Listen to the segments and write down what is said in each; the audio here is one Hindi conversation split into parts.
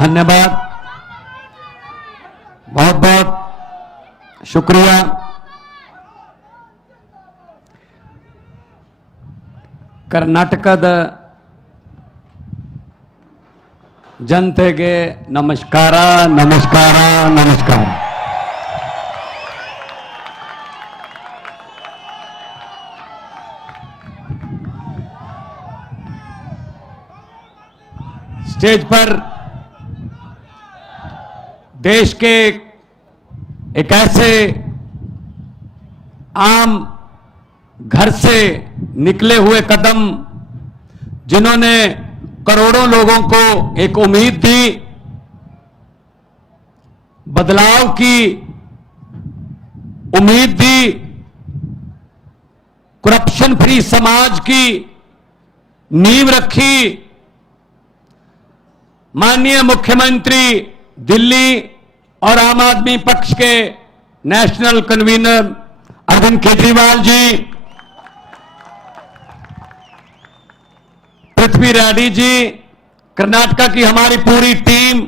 धन्यवाद, बहुत बहुत शुक्रिया। कर्नाटकದ ಜನತೆಗೆ ನಮಸ್ಕಾರ ನಮಸ್ಕಾರ ನಮಸ್ಕಾರ। स्टेज पर देश के एक ऐसे आम घर से निकले हुए कदम जिन्होंने करोड़ों लोगों को एक उम्मीद दी, बदलाव की उम्मीद दी, करप्शन फ्री समाज की नींव रखी। माननीय मुख्यमंत्री दिल्ली और आम आदमी पक्ष के नेशनल कन्वीनर अरविंद केजरीवाल जी, पृथ्वी रेड्डी जी, कर्नाटका की हमारी पूरी टीम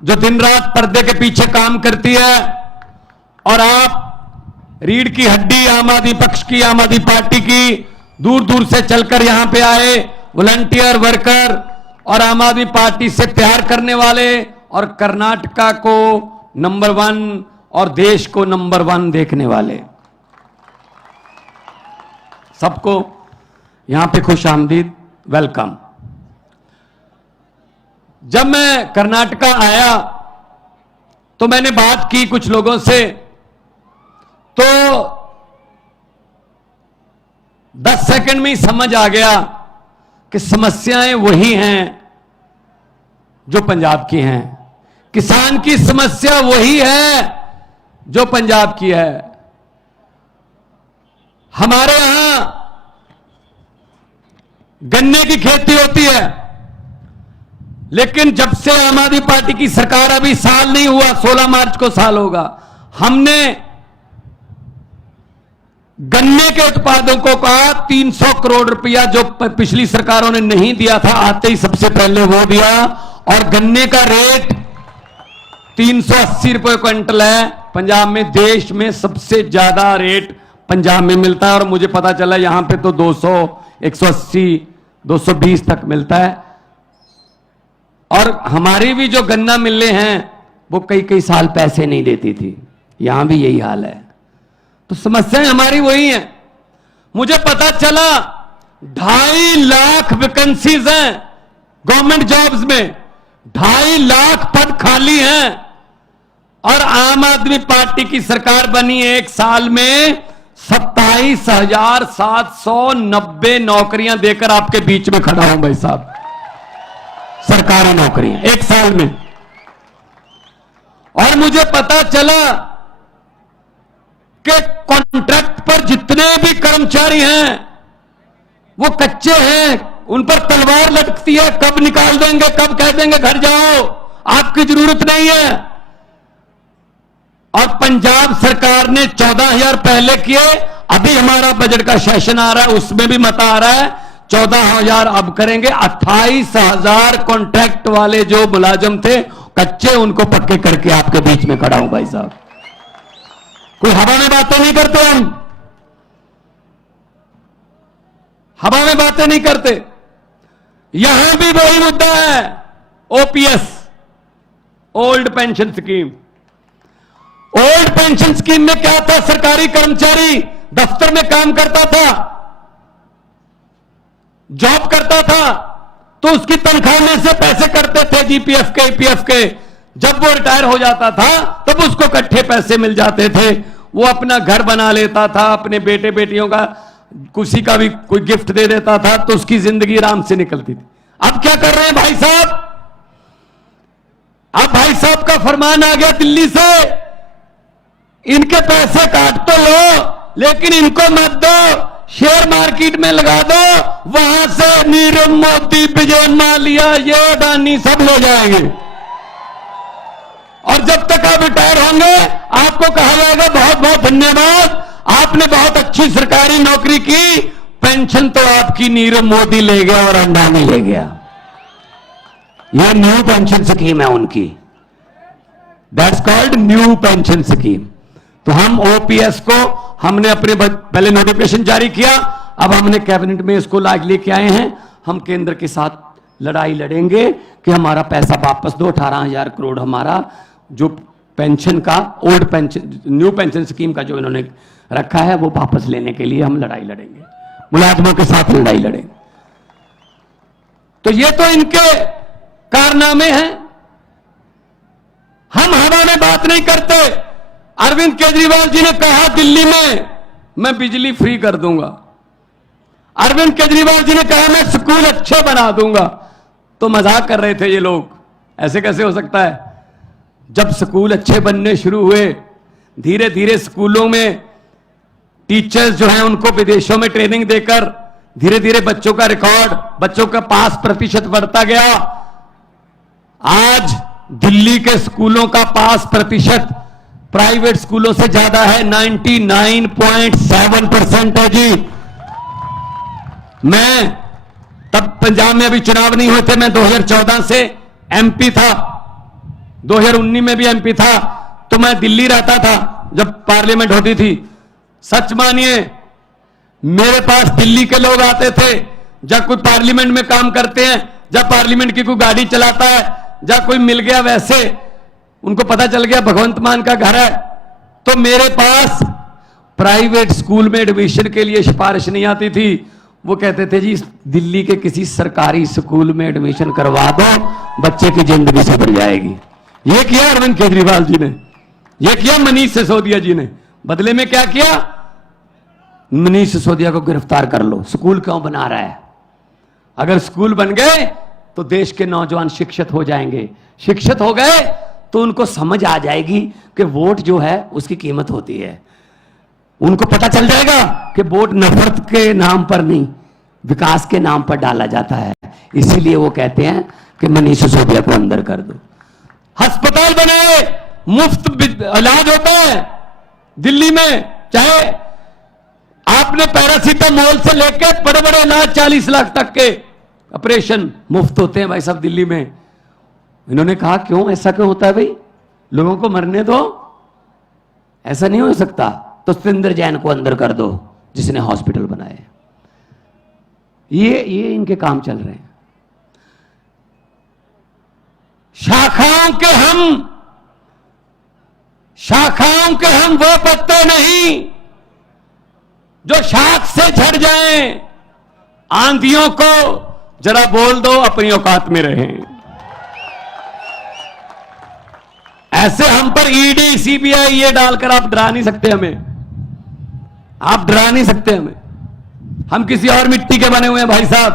जो दिन रात पर्दे के पीछे काम करती है, और आप रीढ़ की हड्डी आम आदमी पक्ष की, आम आदमी पार्टी की, दूर दूर से चलकर यहां पे आए वॉलंटियर वर्कर और आम आदमी पार्टी से प्यार करने वाले, और कर्नाटका को नंबर 1 और देश को नंबर 1 देखने वाले, सबको यहां पे खुश आमदीद, वेलकम। जब मैं कर्नाटका आया तो मैंने बात की कुछ लोगों से, तो 10 सेकंड में ही समझ आ गया कि समस्याएं वही हैं जो पंजाब की हैं। किसान की समस्या वही है जो पंजाब की है। हमारे यहां गन्ने की खेती होती है, लेकिन जब से आम आदमी पार्टी की सरकार, अभी साल नहीं हुआ, 16 मार्च को साल होगा, हमने गन्ने के उत्पादों को कहा 300 करोड़ रुपया जो पिछली सरकारों ने नहीं दिया था, आते ही सबसे पहले वो दिया, और गन्ने का रेट 380 रुपए क्विंटल है। पंजाब में, देश में सबसे ज्यादा रेट पंजाब में मिलता है, और मुझे पता चला यहां पे तो 200, 180, 220 तक मिलता है। और हमारी भी जो गन्ना मिलें हैं वो कई कई साल पैसे नहीं देती थी, यहां भी यही हाल है। तो समस्याएं हमारी वही हैं। मुझे पता चला 2.5 लाख वैकेंसीज हैं गवर्नमेंट जॉब्स में, 2.5 लाख पद खाली हैं, और आम आदमी पार्टी की सरकार बनी एक साल में 27,790 नौकरियां देकर आपके बीच में खड़ा हूं भाई साहब, सरकारी नौकरियां एक साल में। और मुझे पता चला कि कॉन्ट्रैक्ट पर जितने भी कर्मचारी हैं वो कच्चे हैं, उन पर तलवार लटकती है, कब निकाल देंगे, कब कह देंगे घर जाओ, आपकी जरूरत नहीं है। और पंजाब सरकार ने 14,000 पहले किए, अभी हमारा बजट का सेशन आ रहा है, उसमें भी मता आ रहा है 14,000 अब करेंगे। 28,000 कॉन्ट्रैक्ट वाले जो मुलाजिम थे कच्चे, उनको पक्के करके आपके बीच में खड़ा हूं भाई साहब। कोई हवा में बातें नहीं करते, हम हवा में बातें नहीं करते। यहां भी वही मुद्दा है, OPS, old pension scheme. Old pension scheme में क्या था, सरकारी कर्मचारी दफ्तर में काम करता था, जॉब करता था, तो उसकी तनख्वाह में से पैसे कटते थे जीपीएफ के, ईपीएफ के। जब वो रिटायर हो जाता था तब उसको इकट्ठे पैसे मिल जाते थे, वो अपना घर बना लेता था, अपने बेटे बेटियों का किसी का भी कोई गिफ्ट दे देता था, तो उसकी जिंदगी आराम से निकलती थी। अब क्या कर रहे हैं भाई साहब, अब भाई साहब का फरमान आ गया दिल्ली से, इनके पैसे काट तो लो लेकिन इनको मत दो, शेयर मार्केट में लगा दो, वहां से नीरव मोदी, विजय माल्या, ये अडानी सब ले जाएंगे। और जब तक आप रिटायर होंगे आपको कहा जाएगा बहुत बहुत धन्यवाद, आपने बहुत अच्छी सरकारी नौकरी की, पेंशन तो आपकी नीरव मोदी ले गया और अंडानी ले गया। ये न्यू पेंशन स्कीम है उनकी, that's called new pension scheme. तो हम ओपीएस को हमने अपने पहले नोटिफिकेशन जारी किया, अब हमने कैबिनेट में इसको लाग लेके आए हैं। हम केंद्र के साथ लड़ाई लड़ेंगे कि हमारा पैसा वापस दो। 18,000 करोड़ हमारा जो पेंशन का old pension new pension scheme का जो इन्होंने रखा है वो वापस लेने के लिए हम लड़ाई लड़ेंगे, मुलाजमों के साथ लड़ाई लड़ेंगे। तो ये तो इनके कारनामे हैं। हम हवा में बात नहीं करते। अरविंद केजरीवाल जी ने कहा दिल्ली में मैं बिजली फ्री कर दूंगा। अरविंद केजरीवाल जी ने कहा मैं स्कूल अच्छे बना दूंगा। तो मजाक कर रहे थे ये लोग, ऐसे कैसे हो सकता है? जब स्कूल अच्छे बनने शुरू हुए, धीरे धीरे स्कूलों में टीचर्स जो हैं उनको विदेशों में ट्रेनिंग देकर धीरे धीरे बच्चों का रिकॉर्ड, बच्चों का पास प्रतिशत बढ़ता गया। आज दिल्ली के स्कूलों का पास प्रतिशत प्राइवेट स्कूलों से ज्यादा है, 99.7% है जी। मैं तब पंजाब में अभी चुनाव नहीं हुए थे, मैं 2014 से एमपी था, 2019 में भी एमपी था। तो मैं दिल्ली रहता था जब पार्लियामेंट होती थी। सच मानिए मेरे पास दिल्ली के लोग आते थे, जब कोई पार्लियामेंट में काम करते हैं, जब पार्लियामेंट की कोई गाड़ी चलाता है, जब कोई मिल गया, वैसे उनको पता चल गया भगवंत मान का घर है, तो मेरे पास प्राइवेट स्कूल में एडमिशन के लिए सिफारिश नहीं आती थी। वो कहते थे जी दिल्ली के किसी सरकारी स्कूल में एडमिशन करवा दो, बच्चे की जिंदगी सवर जाएगी। ये किया अरविंद केजरीवाल जी ने, ये किया मनीष सिसोदिया जी ने। बदले में क्या किया? मनीष सिसोदिया को गिरफ्तार कर लो। स्कूल क्यों बना रहा है? अगर स्कूल बन गए तो देश के नौजवान शिक्षित हो जाएंगे। शिक्षित हो गए तो उनको समझ आ जाएगी कि वोट जो है उसकी कीमत होती है। उनको पता चल जाएगा कि वोट नफरत के नाम पर नहीं, विकास के नाम पर डाला जाता है। इसीलिए वो कहते हैं कि मनीष सिसोदिया को अंदर कर दो। अस्पताल बनाए, मुफ्त इलाज होता है दिल्ली में। चाहे आपने पैरासीटामोल से लेकर बड़े बड़े इलाज 40 लाख तक के ऑपरेशन मुफ्त होते हैं भाई साहब दिल्ली में। इन्होंने कहा क्यों, ऐसा क्यों होता है भाई? लोगों को मरने दो, ऐसा नहीं हो सकता। तो सतेंद्र जैन को अंदर कर दो जिसने हॉस्पिटल बनाए। ये इनके काम चल रहे हैं। शाखाओं के हम वो पत्ते नहीं जो शाख से झड़ जाएं। आंधियों को जरा बोल दो अपनी औकात में रहें। ऐसे हम पर ईडी सीबीआई ये डालकर आप डरा नहीं सकते हमें, आप डरा नहीं सकते हमें। हम किसी और मिट्टी के बने हुए हैं भाई साहब।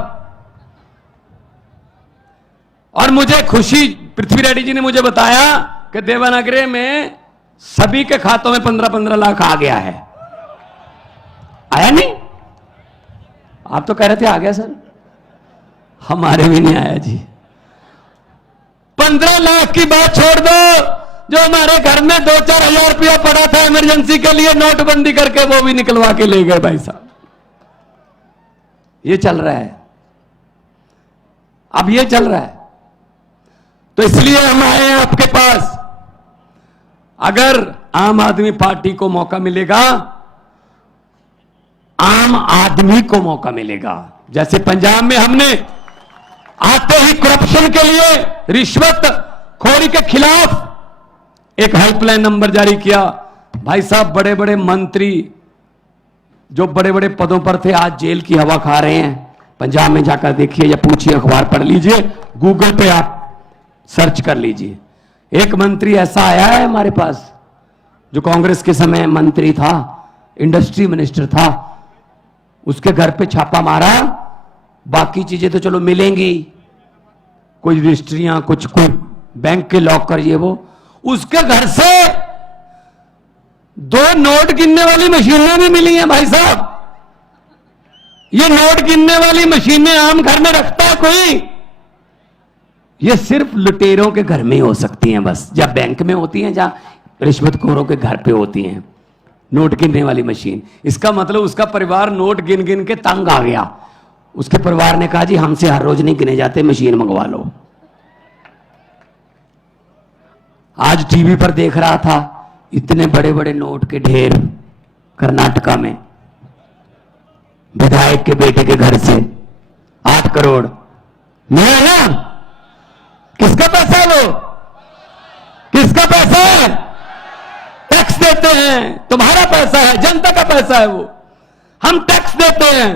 और मुझे खुशी, पृथ्वी रेड्डी जी ने मुझे बताया कि देवनागरी में सभी के खातों में 15-15 लाख आ गया है। आया नहीं? आप तो कह रहे थे आ गया सर, हमारे भी नहीं आया जी। 15 लाख की बात छोड़ दो, जो हमारे घर में 2-4 हजार रुपया पड़ा था इमरजेंसी के लिए, नोटबंदी करके वो भी निकलवा के ले गए भाई साहब। ये चल रहा है, अब ये चल रहा है। तो इसलिए हम आए हैं आपके पास। अगर आम आदमी पार्टी को मौका मिलेगा, आम आदमी को मौका मिलेगा। जैसे पंजाब में हमने आते ही करप्शन के लिए, रिश्वत खोरी के खिलाफ एक हेल्पलाइन नंबर जारी किया। भाई साहब बड़े बड़े मंत्री जो बड़े बड़े पदों पर थे आज जेल की हवा खा रहे हैं। पंजाब में जाकर देखिए या पूछिए, अखबार पढ़ लीजिए, गूगल पे आप सर्च कर लीजिए। एक मंत्री ऐसा आया है हमारे पास जो कांग्रेस के समय मंत्री था, इंडस्ट्री मिनिस्टर था, उसके घर पे छापा मारा। बाकी चीजें तो चलो मिलेंगी, कोई रजिस्ट्रियां, कुछ कोई बैंक के लॉकर, ये वो। उसके घर से 2 नोट गिनने वाली मशीनें भी मिली हैं भाई साहब। ये नोट गिनने वाली मशीनें आम घर में रखता है कोई? ये सिर्फ लुटेरों के घर में ही हो सकती हैं बस, या बैंक में होती हैं, या रिश्वतखोरों के घर पे होती हैं नोट गिनने वाली मशीन। इसका मतलब उसका परिवार नोट गिन गिन के तंग आ गया। उसके परिवार ने कहा जी हमसे हर रोज नहीं गिने जाते, मशीन मंगवा लो। आज टीवी पर देख रहा था, इतने बड़े बड़े नोट के ढेर कर्नाटका में, विधायक के बेटे के घर से 8 करोड़ मिला ना। किसका पैसा है वो? किसका पैसा है? टैक्स देते हैं, तुम्हारा पैसा है, जनता का पैसा है वो। हम टैक्स देते हैं।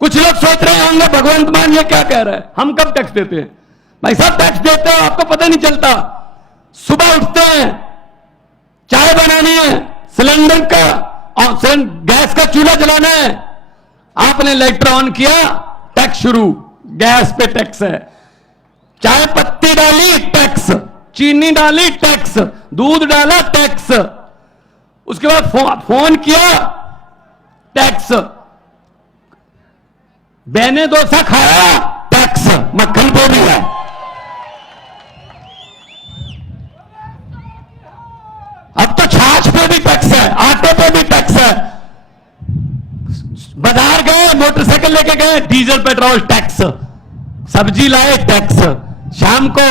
कुछ लोग सोच रहे होंगे भगवंत मान ये क्या कह रहा है, हम कब टैक्स देते हैं? भाई साहब टैक्स देते हो, आपको पता नहीं चलता। सुबह उठते हैं, चाय बनानी है, सिलेंडर का और गैस का चूल्हा जलाना है, आपने लाइटर ऑन किया, टैक्स शुरू, गैस पे टैक्स है। चाय पत्ती डाली टैक्स, चीनी डाली टैक्स, दूध डाला टैक्स, उसके बाद फोन किया टैक्स, बेने डोसा खाया टैक्स, मक्खन पे भी है। अब तो छाछ पे भी टैक्स है, आटे पे भी टैक्स है। बाजार गए, मोटरसाइकिल लेके गए, डीजल पेट्रोल टैक्स, सब्जी लाए टैक्स, शाम को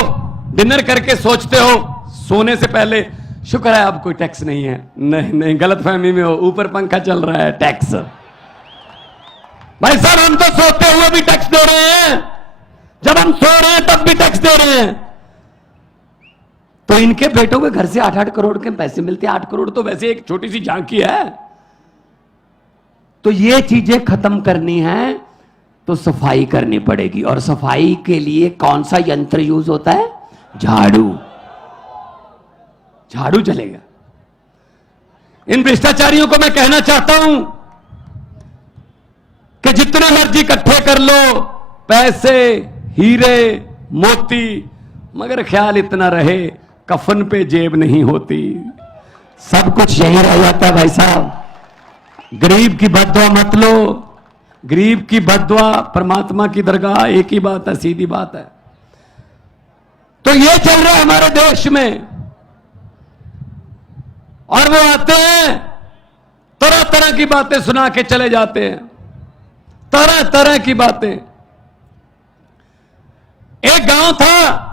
डिनर करके सोचते हो सोने से पहले शुक्र है अब कोई टैक्स नहीं है। नहीं नहीं, गलतफहमी में हो, ऊपर पंखा चल रहा है, टैक्स। भाई साहब हम तो सोते हुए भी टैक्स दे रहे हैं, जब हम सो रहे हैं तब भी टैक्स दे रहे हैं। तो इनके बेटों के घर से 8-8 करोड़ के पैसे मिलते हैं। 8 करोड़ तो वैसे एक छोटी सी झांकी है। तो ये चीजें खत्म करनी है तो सफाई करनी पड़ेगी, और सफाई के लिए कौन सा यंत्र यूज होता है? झाड़ू। झाड़ू चलेगा। इन भ्रष्टाचारियों को मैं कहना चाहता हूं कि जितने मर्जी इकट्ठे कर लो पैसे, हीरे, मोती, मगर ख्याल इतना रहे कफन पे जेब नहीं होती। सब कुछ यही रह जाता है भाई साहब। गरीब की बद्दुआ मत लो, गरीब की बद्दुआ परमात्मा की दरगाह, एक ही बात है, सीधी बात है। तो ये चल रहा है हमारे देश में, और वो आते हैं तरह तरह की बातें सुना के चले जाते हैं, तरह तरह की बातें। एक गांव था,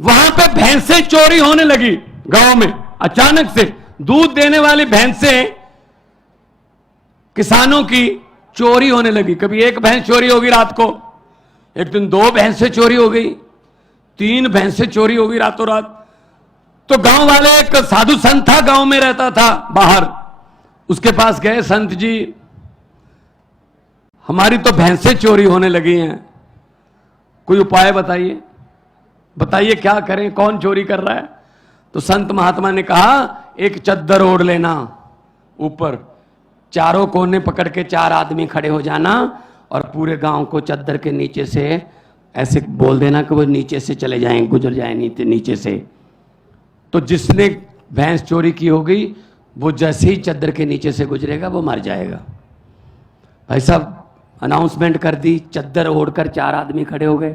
वहां पे भैंसें चोरी होने लगी गांव में। अचानक से दूध देने वाली भैंसें किसानों की चोरी होने लगी। कभी एक भैंस चोरी होगी रात को, एक दिन 2 भैंसें चोरी हो गई, 3 भैंसें चोरी हो गई रातों रात। तो गांव वाले, एक साधु संत था, गांव में रहता था बाहर, उसके पास गए, संत जी हमारी तो भैंसें चोरी होने लगी हैं, कोई उपाय बताइए, बताइए क्या करें, कौन चोरी कर रहा है? तो संत महात्मा ने कहा एक चद्दर ओढ़ लेना, ऊपर चारों कोने पकड़ के 4 आदमी खड़े हो जाना, और पूरे गांव को चद्दर के नीचे से ऐसे बोल देना कि वो नीचे से चले जाएं, गुजर जाएं नीचे से। तो जिसने भैंस चोरी की होगी वो जैसे ही चद्दर के नीचे से गुजरेगा वो मर जाएगा। भाई साहब अनाउंसमेंट कर दी, चद्दर ओढ़कर 4 आदमी खड़े हो गए,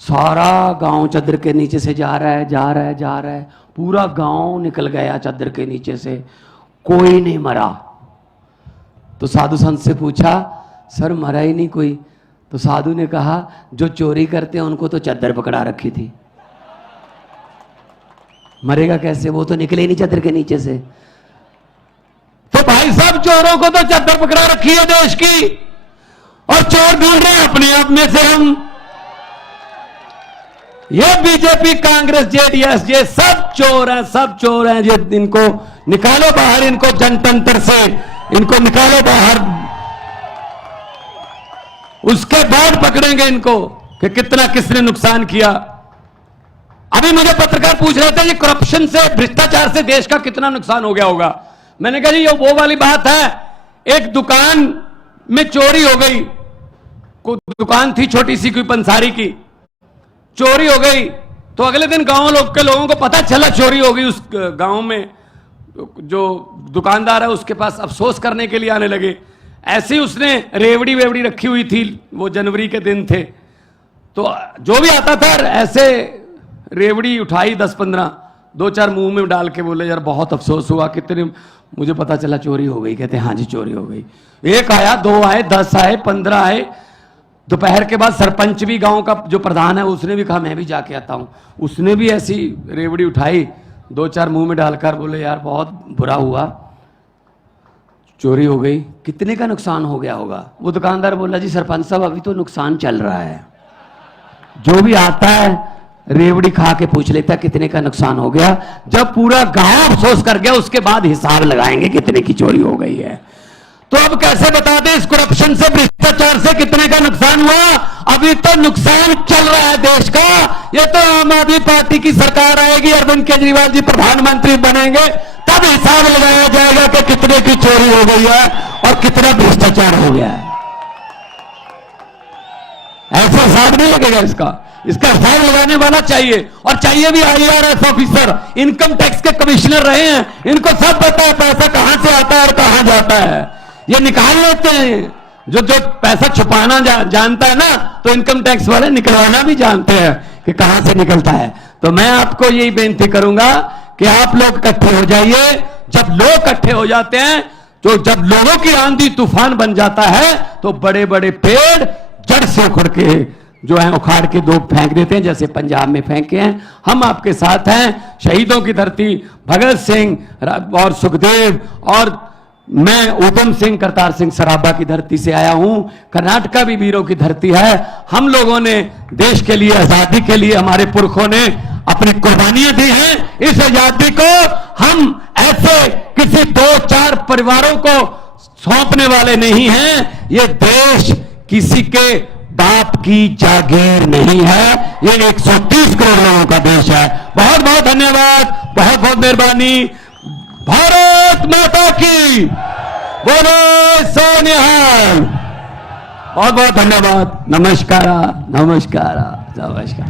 सारा गांव चद्दर के नीचे से जा रहा है, जा रहा है, जा रहा है, पूरा गांव निकल गया चद्दर के नीचे से, कोई नहीं मरा। तो साधु संत से पूछा, सर मरा ही नहीं कोई? तो साधु ने कहा जो चोरी करते हैं उनको तो चद्दर पकड़ा रखी थी, मरेगा कैसे? वो तो निकले ही नहीं चद्दर के नीचे से। तो भाई साहब चोरों को तो चद्दर पकड़ा रखी है देश की, और चोर ढूंढ रहे हैं अपने आप में से हम। ये बीजेपी, कांग्रेस, जेडीएस, ये सब चोर हैं, सब चोर हैं। ये इनको निकालो बाहर, इनको जनतंत्र से इनको निकालो बाहर, उसके बाद पकड़ेंगे इनको कि कितना किसने नुकसान किया। अभी मुझे पत्रकार पूछ रहे थे ये करप्शन से, भ्रष्टाचार से देश का कितना नुकसान हो गया होगा। मैंने कहा जी ये वो वाली बात है, एक दुकान में चोरी हो गई, दुकान थी छोटी सी कोई पंसारी की, चोरी हो गई। तो अगले दिन गांव के लोगों को पता चला चोरी हो गई, उस गांव में जो दुकानदार है उसके पास अफसोस करने के लिए आने लगे। ऐसे ही उसने रेवड़ी वेवड़ी रखी हुई थी, वो जनवरी के दिन थे, तो जो भी आता था ऐसे रेवड़ी उठाई 10-15, 2-4 मुंह में डाल के बोले यार बहुत अफसोस हुआ, कितने मुझे पता चला चोरी हो गई। कहते हाँ जी चोरी हो गई। 1 आया, 2 आए, 10 आए, 15 आए, दोपहर के बाद सरपंच भी, गांव का जो प्रधान है, उसने भी कहा मैं भी जाके आता हूं। उसने भी ऐसी रेवड़ी उठाई, 2-4 मुंह में डालकर बोले यार बहुत बुरा हुआ, चोरी हो गई। कितने का नुकसान हो गया होगा? वो दुकानदार बोला जी सरपंच साहब अभी तो नुकसान चल रहा है, जो भी आता है रेवड़ी खा के पूछ लेता कितने का नुकसान हो गया। जब पूरा गांव अफसोस कर गया उसके बाद हिसाब लगाएंगे कितने की चोरी हो गई है। तो अब कैसे बता दें इस करप्शन से, भ्रष्टाचार से कितने का नुकसान हुआ? अभी तो नुकसान चल रहा है देश का। ये तो आम आदमी पार्टी की सरकार आएगी, अरविंद केजरीवाल जी प्रधानमंत्री बनेंगे, तब हिसाब लगाया जाएगा कि कितने की चोरी हो गई है और कितना भ्रष्टाचार हो गया है। ऐसा हिसाब नहीं लगेगा इसका हिसाब लगाने वाला चाहिए, और चाहिए भी IRS ऑफिसर, इनकम टैक्स के कमिश्नर रहे हैं, इनको सब पता है पैसा कहां से आता है और कहां जाता है। ये निकाल लेते हैं, जो पैसा छुपाना जानता है ना, तो इनकम टैक्स वाले निकलवाना भी जानते हैं कि कहां से निकलता है। तो मैं आपको यही बेनती करूंगा कि आप लोग इकट्ठे हो जाइए। जब लोग इकट्ठे हो जाते हैं, तो जब लोगों की आंधी तूफान बन जाता है, तो बड़े बड़े पेड़ जड़ से उखड़ के जो है उखाड़ के दो फेंक देते हैं, जैसे पंजाब में फेंके हैं। हम आपके साथ हैं। शहीदों की धरती, भगत सिंह और सुखदेव, और मैं ऊधम सिंह करतार सिंह सराभा की धरती से आया हूं। कर्नाटका भी वीरों की धरती है। हम लोगों ने देश के लिए, आजादी के लिए हमारे पुरखों ने अपनी कुर्बानियां दी हैं। इस आजादी को हम ऐसे किसी 2-4 परिवारों को सौंपने वाले नहीं हैं। ये देश किसी के बाप की जागीर नहीं है, ये 130 करोड़ लोगों का देश है। बहुत बहुत धन्यवाद, बहुत बहुत मेहरबानी। भारत माता की बोलो सोनिहाल। बहुत बहुत धन्यवाद। नमस्कार नमस्कार नमस्कार।